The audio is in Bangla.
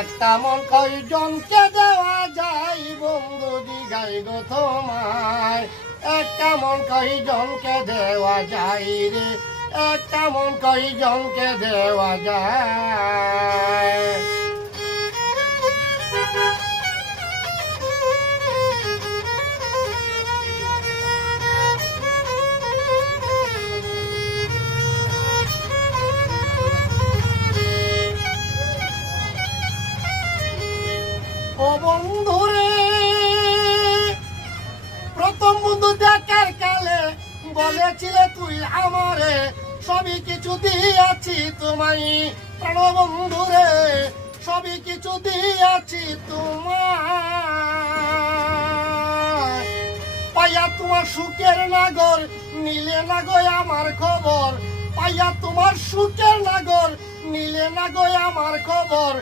একটা মন কয়জনকে দেওয়া যায় বন্ধু দিগাই গো তোমায়, একটা মন কয়জনকে দেওয়া যায় রে, একটা মন কয়জনকে দেওয়া যায়। ও বন্ধুরে প্রথম বন্ধু দেখার কালে বলেছিলে তুই আমারে সবই কিছু দিয়েছি তোমায়, প্রাণ বন্ধুরে সবই কিছু দিয়েছি তোমায়, পাইয়া তোমার সুখের নাগর নিলে না গো আমার খবর, পাইয়া তোমার সুখের নাগর নিলে না গো আমার খবর।